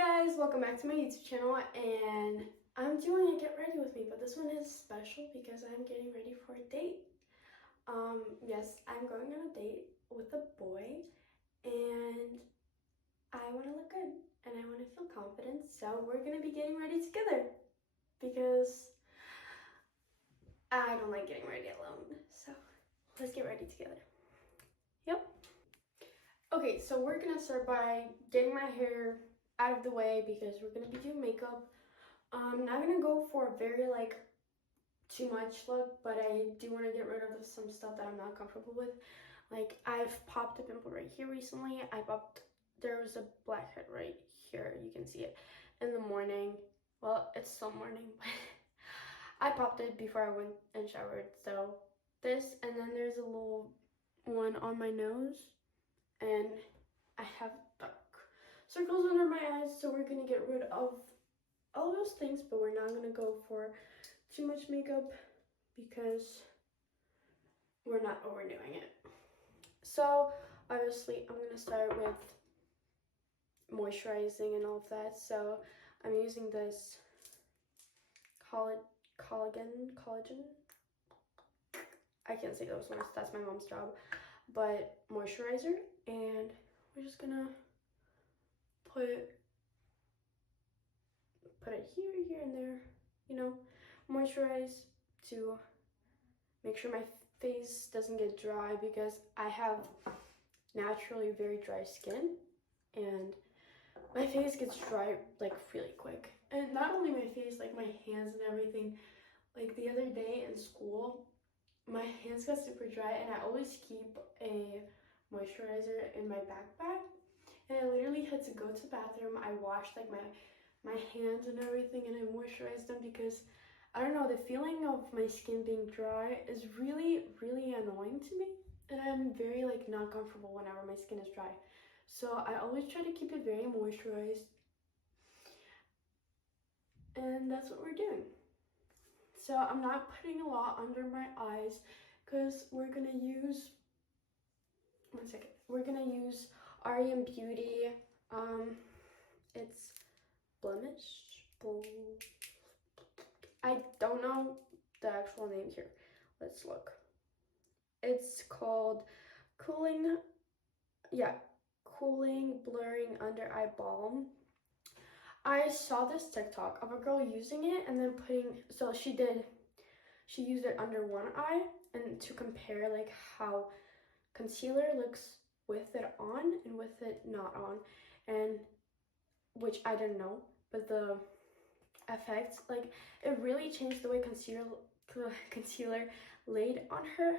guys, welcome back to my YouTube channel, and I'm doing a get ready with me, but this one is special because I'm getting ready for a date. Yes, I'm going on a date with a boy, and I want to look good, and I want to feel confident, so we're going to be getting ready together, because I don't like getting ready alone, so let's get ready together. Yep. Okay, so we're going to start by getting my hair out of the way because we're going to be doing makeup. I'm not gonna go for a very too much look, but I do want to get rid of some stuff that I'm not comfortable with. Like, I've popped a pimple right here recently. There was a blackhead right here, you can see it, in the morning. Well, it's still morning, but I popped it before I went and showered. So this, and then there's a little one on my nose, and I have dark circles under my eyes, so we're gonna get rid of all those things, but we're not gonna go for too much makeup because we're not overdoing it. So obviously I'm gonna start with moisturizing and all of that. So I'm using this collagen. I can't say those words, that's my mom's job, but moisturizer, and we're just gonna put it here and there, you know, moisturize to make sure my face doesn't get dry, because I have naturally very dry skin and my face gets dry like really quick. And not only my face, like my hands and everything. Like the other day in school, my hands got super dry, and I always keep a moisturizer in my backpack, and I literally had to go to the bathroom. I washed like my hands and everything, and I moisturized them because I don't know, the feeling of my skin being dry is really annoying to me, and I'm very not comfortable whenever my skin is dry. So I always try to keep it very moisturized, and that's what we're doing. So I'm not putting a lot under my eyes because we're gonna use, we're gonna use REM Beauty, it's blemish, I don't know the actual name here. Let's look. It's called Cooling Blurring Under Eye Balm. I saw this TikTok of a girl using it and then she used it under one eye, and to compare like how concealer looks with it on and with it not on, and which I didn't know, but the effects, like, it really changed the way concealer laid on her,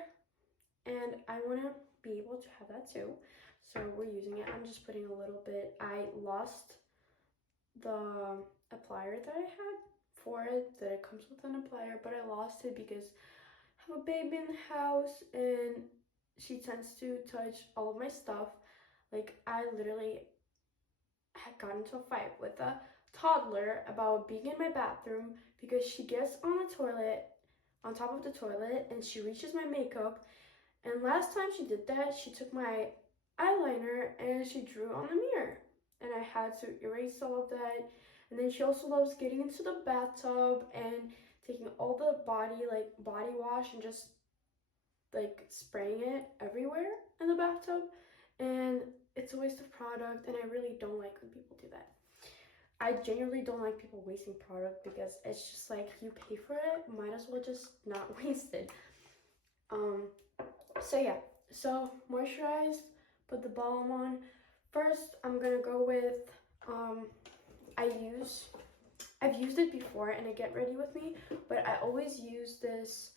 and I want to be able to have that too. So we're using it. I'm just putting a little bit. I lost the applier that I had for it, that it comes with an applier, but I lost it because I have a baby in the house and she tends to touch all of my stuff. Like, I literally had gotten into a fight with a toddler about being in my bathroom because she gets on the toilet, on top of the toilet, and she reaches my makeup. And last time she did that, she took my eyeliner and she drew on the mirror, and I had to erase all of that. And then she also loves getting into the bathtub and taking all the body wash and just like spraying it everywhere in the bathtub, and it's a waste of product, and I really don't like when people do that. I genuinely don't like people wasting product because it's just like, you pay for it, might as well just not waste it. So yeah, so moisturize, put the balm on. First, I'm gonna go with, I've used it before in a Get Ready With Me, but I always use this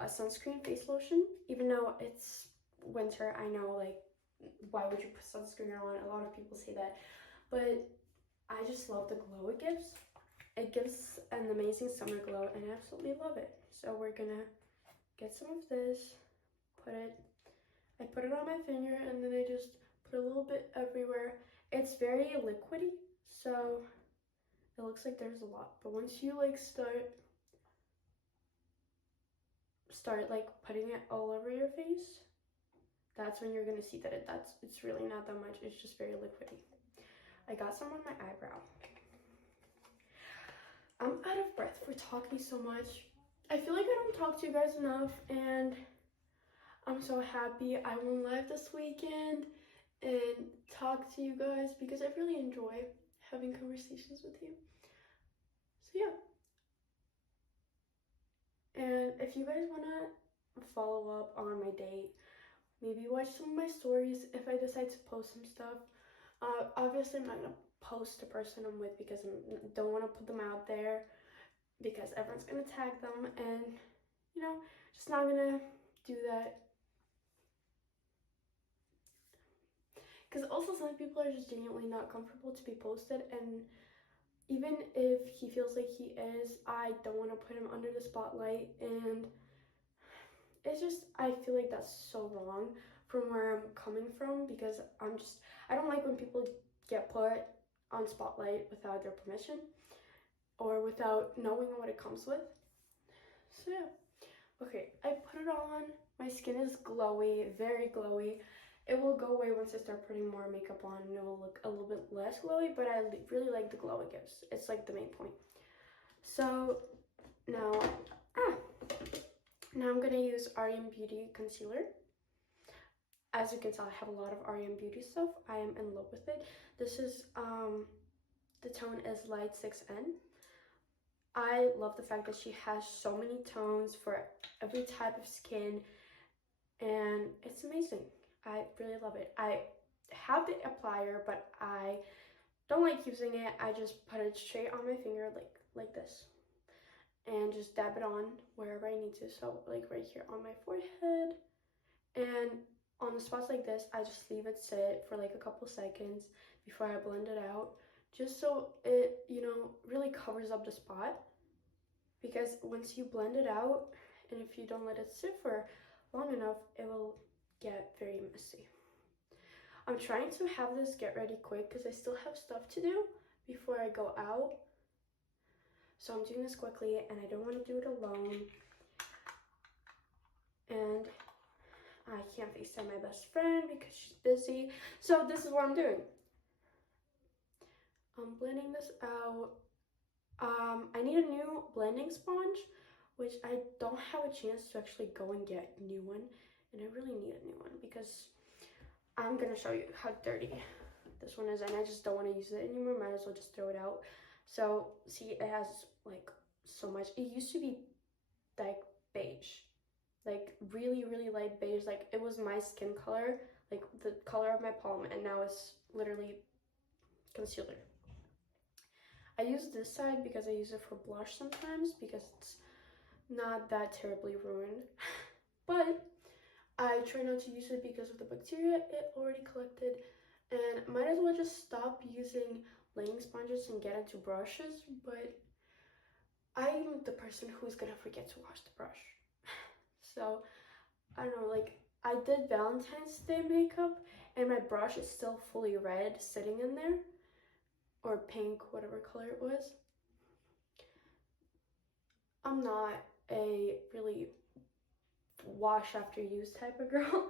sunscreen face lotion, even though it's winter. I know, like, why would you put sunscreen on? A lot of people say that, but I just love the glow it gives. It gives an amazing summer glow, and I absolutely love it. So we're gonna get some of this, I put it on my finger, and then I just put a little bit everywhere. It's very liquidy, so it looks like there's a lot, but once you like start like putting it all over your face, that's when you're gonna see that it's really not that much. It's just very liquidy. I got some on my eyebrow. I'm out of breath for talking so much. I feel like I don't talk to you guys enough, and I'm so happy I went live this weekend and talk to you guys because I really enjoy having conversations with you. So yeah. And if you guys want to follow up on my date, maybe watch some of my stories if I decide to post some stuff. Obviously, I'm not going to post the person I'm with because I don't want to put them out there because everyone's going to tag them, and, you know, just not going to do that. Because also some people are just genuinely not comfortable to be posted, and even if he feels like he is, I don't want to put him under the spotlight, and it's just, I feel like that's so wrong from where I'm coming from, because I don't like when people get put on spotlight without their permission or without knowing what it comes with. So yeah. Okay, I put it on. My skin is glowy, very glowy. It will go away once I start putting more makeup on, and it will look a little bit less glowy, but I really like the glow it gives. It's like the main point. So now I'm gonna use REM Beauty concealer. As you can tell, I have a lot of REM Beauty stuff. I am in love with it. This is the tone is Light 6N. I love the fact that she has so many tones for every type of skin, and it's amazing. I really love it. I have the applier, but I don't like using it. I just put it straight on my finger like this, and just dab it on wherever I need to. So like right here on my forehead, and on the spots like this, I just leave it sit for like a couple seconds before I blend it out, just so it, you know, really covers up the spot. Because once you blend it out, and if you don't let it sit for long enough, it will get very messy. I'm trying to have this get ready quick because I still have stuff to do before I go out. So I'm doing this quickly, and I don't want to do it alone. And I can't FaceTime my best friend because she's busy. So this is what I'm doing. I'm blending this out. I need a new blending sponge, which I don't have a chance to actually go and get a new one. And I really need a new one because I'm going to show you how dirty this one is. And I just don't want to use it anymore. Might as well just throw it out. So, see, it has like so much. It used to be like beige. Like really, really light beige. Like it was my skin color, like the color of my palm. And now it's literally concealer. I use this side because I use it for blush sometimes because it's not that terribly ruined. But I try not to use it because of the bacteria it already collected, and might as well just stop using laying sponges and get into brushes. But I'm the person who's gonna forget to wash the brush. So I don't know, like I did Valentine's Day makeup and my brush is still fully red sitting in there, or pink, whatever color it was. I'm not a really wash after use type of girl.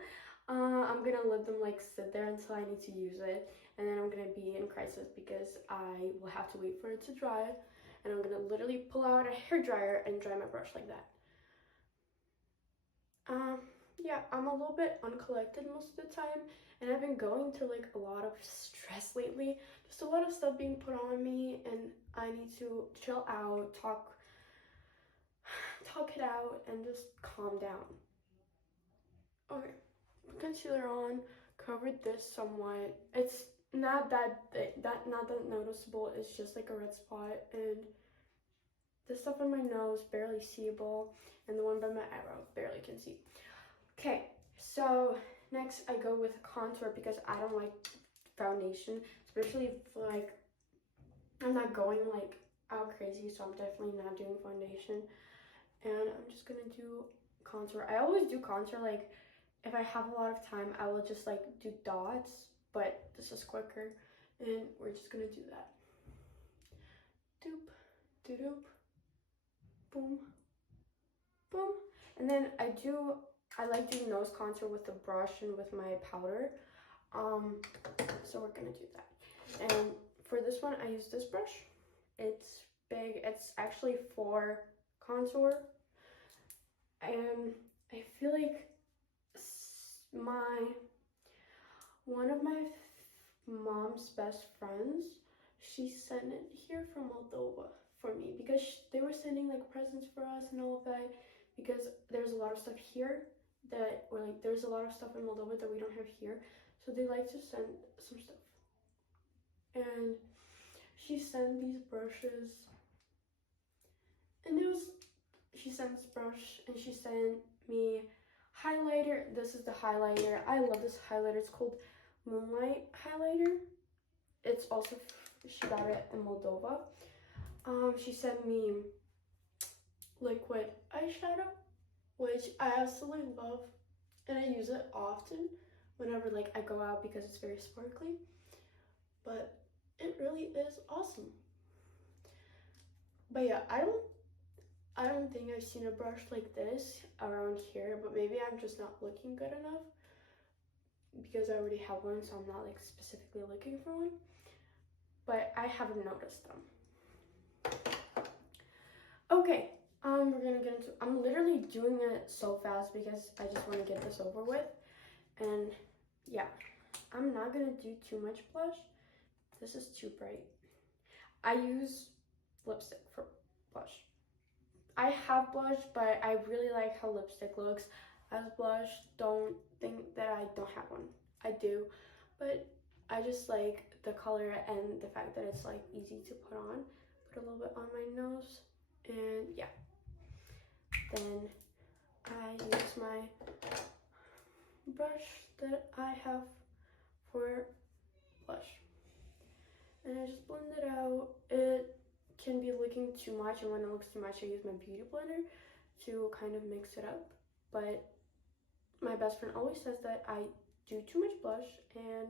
I'm gonna let them like sit there until I need to use it, and then I'm gonna be in crisis because I will have to wait for it to dry, and I'm gonna literally pull out a hairdryer and dry my brush like that. Yeah, I'm a little bit uncollected most of the time, and I've been going through like a lot of stress lately. Just a lot of stuff being put on me, and I need to chill out, talk it out, and just calm down. Okay, concealer on, covered this somewhat. It's not that noticeable. It's just like a red spot, and the stuff on my nose barely seeable, and the one by my eyebrow barely can see. Okay, so next I go with contour because I don't like foundation, especially if like I'm not going like out crazy, so I'm definitely not doing foundation. And I'm just gonna do contour. I always do contour like if I have a lot of time, I will just like do dots, but this is quicker, and we're just gonna do that. Doop, doop, boom, boom. And then I like doing nose contour with the brush and with my powder. So we're gonna do that. And one, I use this brush. It's big. It's actually for contour. And I feel like one of my mom's best friends, she sent it here from Moldova for me because they were sending like presents for us and all of that, because there's a lot of stuff here that, or like there's a lot of stuff in Moldova that we don't have here, so they like to send some stuff. And she sent these brushes, and she sent this brush, and she sent me highlighter. This is the highlighter. I love this highlighter. It's called Moonlight Highlighter. It's also, she got it in Moldova. She sent me liquid eyeshadow, which I absolutely love, and I use it often whenever like I go out because it's very sparkly, but it really is awesome. But yeah, I don't think I've seen a brush like this around here, but maybe I'm just not looking good enough because I already have one, so I'm not like specifically looking for one, but I haven't noticed them. Okay, we're gonna get into, I'm literally doing it so fast because I just want to get this over with. And yeah, I'm not gonna do too much blush. This is too bright. I use lipstick for blush. I have blush, but I really like how lipstick looks as blush. Don't think that I don't have one. I do, but I just like the color and the fact that it's like easy to put on. Put a little bit on my nose, and yeah. Then I use my brush that I have for blush, and I just blend it out. It can be looking too much, and when it looks too much, I use my beauty blender to kind of mix it up. But my best friend always says that I do too much blush, and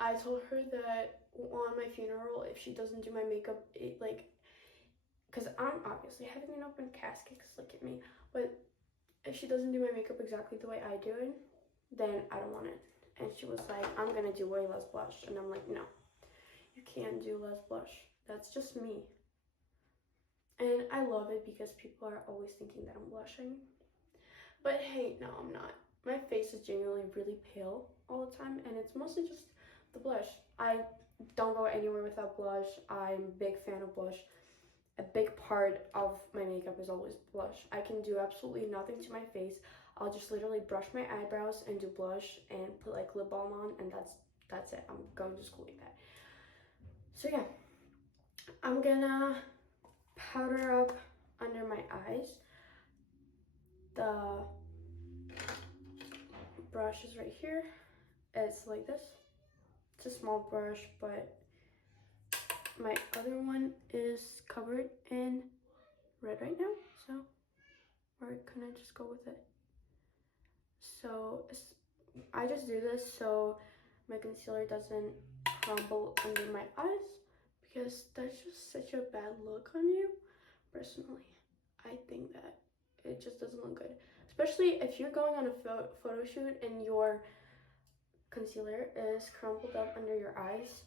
I told her that on my funeral, if she doesn't do my makeup, it like, because I'm obviously having an open casket, because look at me, but if she doesn't do my makeup exactly the way I do it, then I don't want it. And she was like, I'm gonna do way less blush, and I'm like, no, you can't do less blush. That's just me. And I love it because people are always thinking that I'm blushing. But hey, no, I'm not. My face is genuinely really pale all the time, and it's mostly just the blush. I don't go anywhere without blush. I'm a big fan of blush. A big part of my makeup is always blush. I can do absolutely nothing to my face. I'll just literally brush my eyebrows and do blush and put like lip balm on, and that's it. I'm going to school like that. So yeah, I'm gonna powder up under my eyes. The brush is right here. It's like this. It's a small brush, but my other one is covered in red right now, so we're gonna just go with it. So I just do this so my concealer doesn't crumble under my eyes, because that's just such a bad look on you. Personally, I think that it just doesn't look good, especially if you're going on a photo shoot and your concealer is crumpled up under your eyes.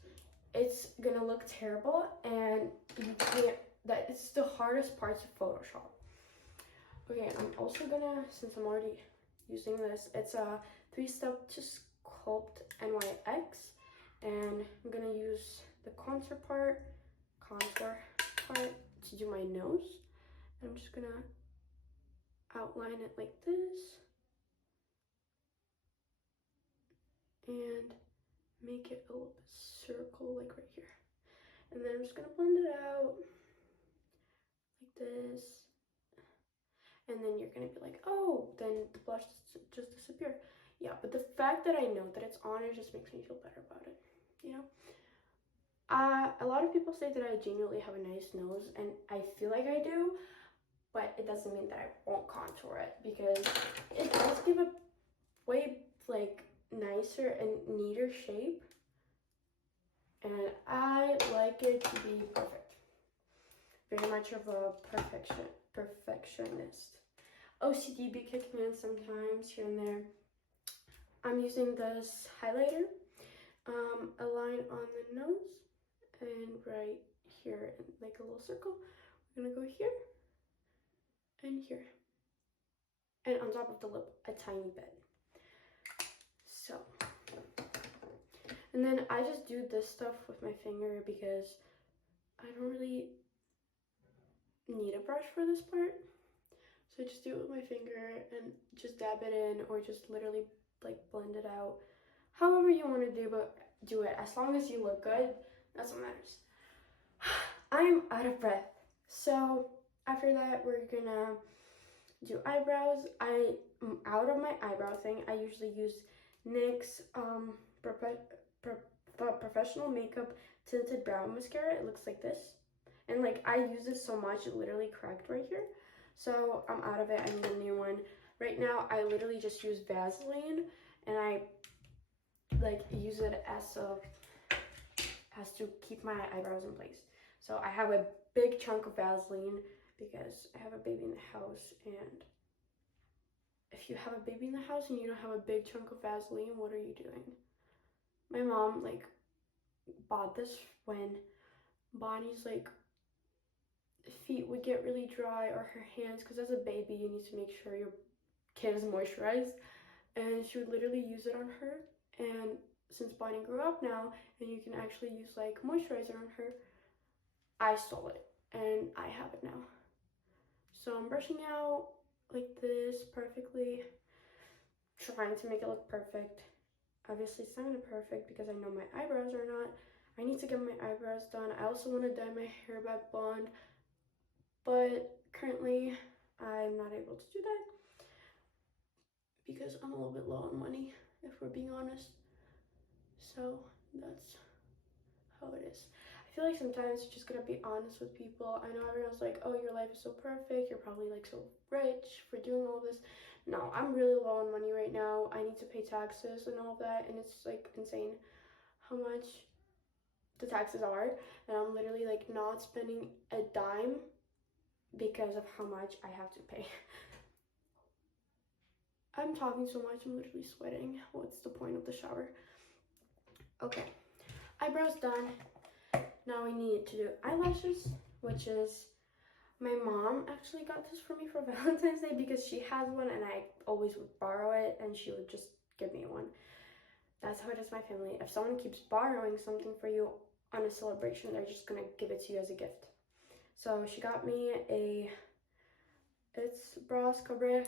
It's gonna look terrible, and you can't, it's the hardest part to Photoshop. Okay, I'm also gonna, since I'm already using this, it's a 3-step to sculpt NYX, and I'm gonna use the contour part to do my nose. I'm just gonna outline it like this and make it a little bit circle, like right here. And then I'm just gonna blend it out like this. And then you're gonna be like, oh, then the blush just disappear. Yeah, but the fact that I know that it's on, it just makes me feel better about it, you know? A lot of people say that I genuinely have a nice nose, and I feel like I do, but it doesn't mean that I won't contour it, because it does give a way like nicer and neater shape, and I like it to be perfect. Very much of a perfectionist. OCD be kicking in sometimes here and there. I'm using this highlighter, a line on the nose, and right here in like a little circle. We're gonna go here and here. And on top of the lip, a tiny bit. So, and then I just do this stuff with my finger because I don't really need a brush for this part. So I just do it with my finger and just dab it in, or just literally like blend it out. However you want to do it. As long as you look good, that's what matters. I'm out of breath. So after that, we're gonna do eyebrows. I am out of my eyebrow thing. I usually use NYX Professional Makeup Tinted Brow Mascara. It looks like this. And like I use this so much, it literally cracked right here. So I'm out of it. I need a new one. Right now, I literally just use Vaseline, and I like use it as to keep my eyebrows in place. So I have a big chunk of Vaseline because I have a baby in the house, and if you have a baby in the house and you don't have a big chunk of Vaseline, what are you doing? My mom like bought this when Bonnie's like feet would get really dry, or her hands, because as a baby you need to make sure your kid is moisturized, and she would literally use it on her. And since Bonnie grew up now and you can actually use like moisturizer on her, I stole it and I have it now. So I'm brushing out like this perfectly, trying to make it look perfect. Obviously it's not gonna be perfect because I know my eyebrows are not. I need to get my eyebrows done. I also want to dye my hair back blonde, but currently I'm not able to do that because I'm a little bit low on money, if we're being honest. So that's how it is. I feel like sometimes you just gotta be honest with people. I know everyone's like, oh, your life is so perfect, you're probably like so rich for doing all this. No, I'm really low on money right now. I need to pay taxes and all that, and it's like insane how much the taxes are, and I'm literally like not spending a dime because of how much I have to pay. I'm talking so much, I'm literally sweating. What's the point of the shower? Okay, eyebrows done. Now we need to do eyelashes, which is, my mom actually got this for me for Valentine's Day because she has one and I always would borrow it and she would just give me one. That's how it is in my family. If someone keeps borrowing something for you on a celebration, they're just gonna give it to you as a gift. So she got me it's Bras Cabre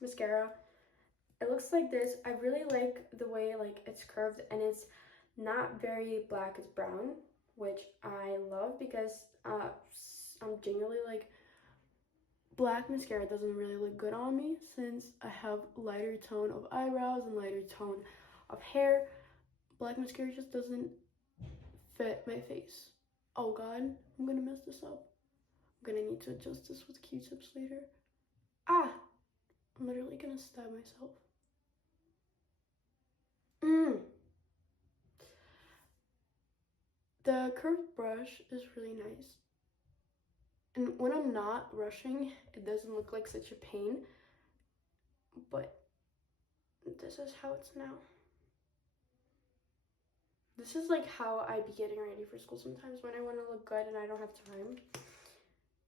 mascara. It looks like this. I really like the way like it's curved and it's not very black, it's brown, which I love because I'm genuinely like, black mascara doesn't really look good on me since I have lighter tone of eyebrows and lighter tone of hair. Black mascara just doesn't fit my face. Oh god, I'm gonna mess this up. I'm gonna need to adjust this with Q-tips later. Ah, I'm literally gonna stab myself. The curved brush is really nice. And when I'm not rushing, it doesn't look like such a pain. But this is how it's now. This is like how I be getting ready for school sometimes when I want to look good and I don't have time.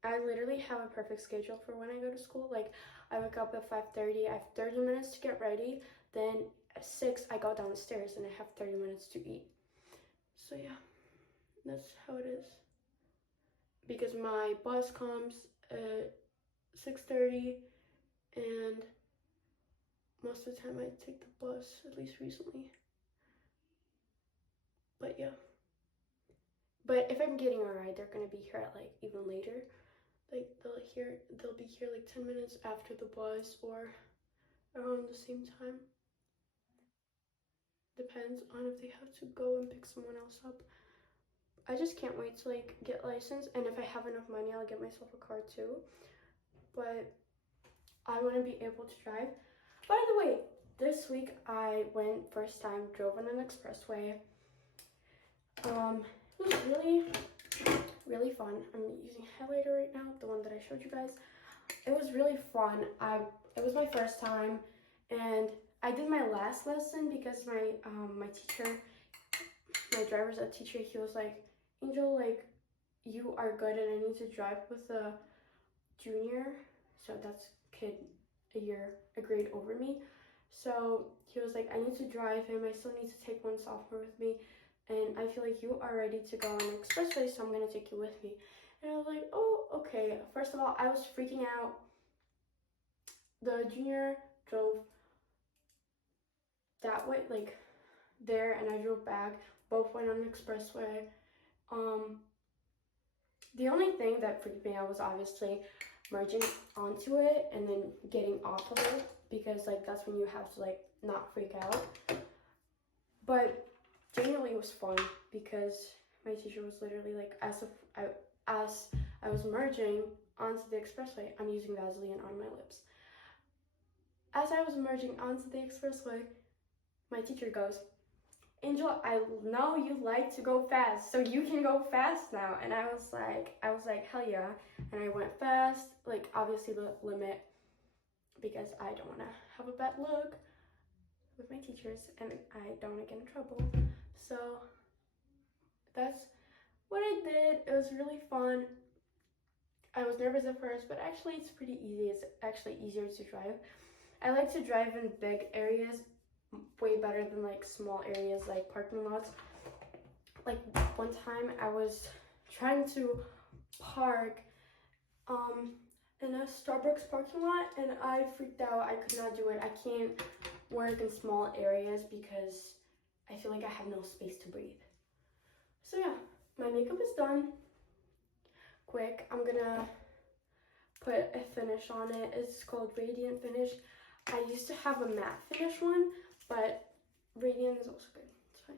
I literally have a perfect schedule for when I go to school. Like I wake up at 5:30, I have 30 minutes to get ready. Then at 6, I go downstairs and I have 30 minutes to eat. So yeah, that's how it is. Because my bus comes at 6:30 and most of the time I take the bus, at least recently. But yeah. But if I'm getting a ride, they're gonna be here at like even later. Like they'll be here like 10 minutes after the bus or around the same time. Depends on if they have to go and pick someone else up. I just can't wait to like get licensed, and if I have enough money, I'll get myself a car too. But I want to be able to drive. By the way, this week I went first time, drove on an expressway. It was really fun. I'm using highlighter right now, the one that I showed you guys. It was really fun. It was my first time, and I did my last lesson because my teacher, my driver's ed teacher, he was like, Angel, like, you are good and I need to drive with a junior, so that's kid a grade over me. So he was like, I need to drive him, I still need to take one sophomore with me, and I feel like you are ready to go on the expressway, so I'm gonna take you with me. And I was like, oh, okay. First of all, I was freaking out. The junior drove that way, like there, and I drove back. Both went on the expressway. The only thing that freaked me out was obviously merging onto it and then getting off of it, because like that's when you have to like not freak out. But genuinely it was fun because my teacher was literally like, as I was merging onto the expressway, I'm using Vaseline on my lips. As I was merging onto the expressway, my teacher goes, Angel, I know you like to go fast, so you can go fast now. And I was like, hell yeah. And I went fast, like obviously the limit, because I don't want to have a bad look with my teachers and I don't want to get in trouble. So that's what I did. It was really fun. I was nervous at first, but actually it's pretty easy. It's actually easier to drive. I like to drive in big areas way better than like small areas like parking lots. Like one time I was trying to park in a Starbucks parking lot and I freaked out. I could not do it. I can't work in small areas because I feel like I have no space to breathe. So yeah, my makeup is done. Quick, I'm gonna put a finish on it. It's called Radiant Finish. I used to have a matte finish one, but Radiant is also good. It's fine.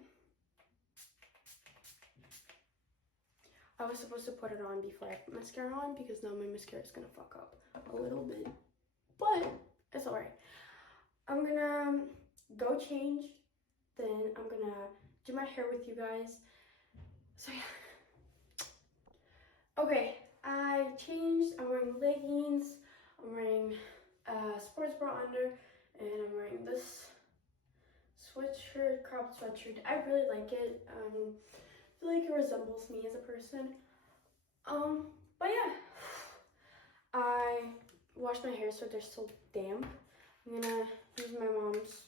I was supposed to put it on before I put mascara on because now my mascara is gonna fuck up a little bit, but it's alright. I'm gonna go change, then I'm gonna do my hair with you guys. So yeah. Okay, I changed. I'm wearing leggings. I'm wearing a sports bra under, and I'm wearing this sweatshirt, cropped sweatshirt. I really like it. I feel like it resembles me as a person. But yeah, I washed my hair so they're still damp. I'm gonna use my mom's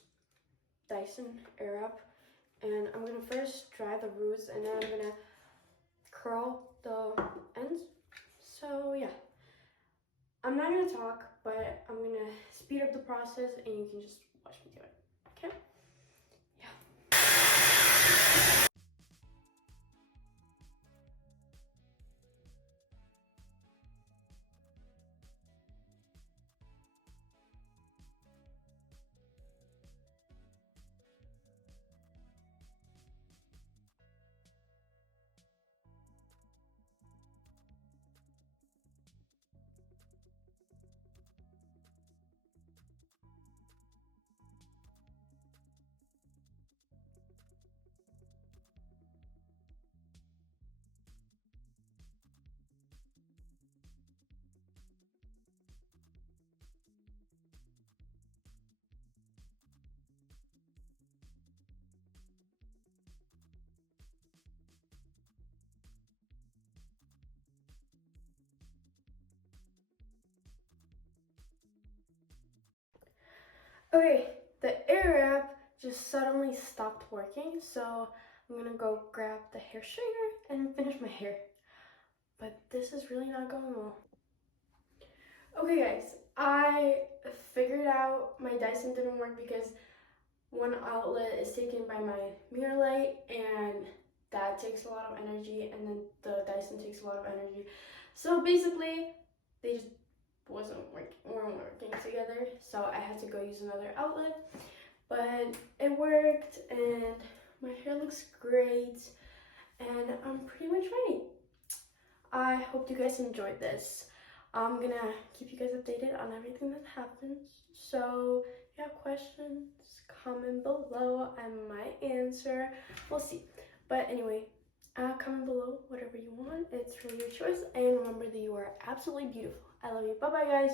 Dyson Airwrap, and I'm gonna first dry the roots, and then I'm gonna curl the ends. So yeah, I'm not gonna talk, but I'm gonna speed up the process, and you can just watch me do it. Okay? Okay, the Airwrap just suddenly stopped working, so I'm gonna go grab the hair straightener and finish my hair. But this is really not going well. Okay guys, I figured out my Dyson didn't work because one outlet is taken by my mirror light, and that takes a lot of energy, and then the Dyson takes a lot of energy. So basically, they just weren't working together, so I had to go use another outlet, but it worked and my hair looks great and I'm pretty much ready. I hope you guys enjoyed this. I'm gonna keep you guys updated on everything that happens, so if you have questions, comment below. I might answer, we'll see. But anyway, comment below whatever you want. It's really your choice, and remember that you are absolutely beautiful. I love you. Bye bye guys.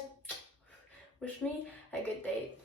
Wish me a good day.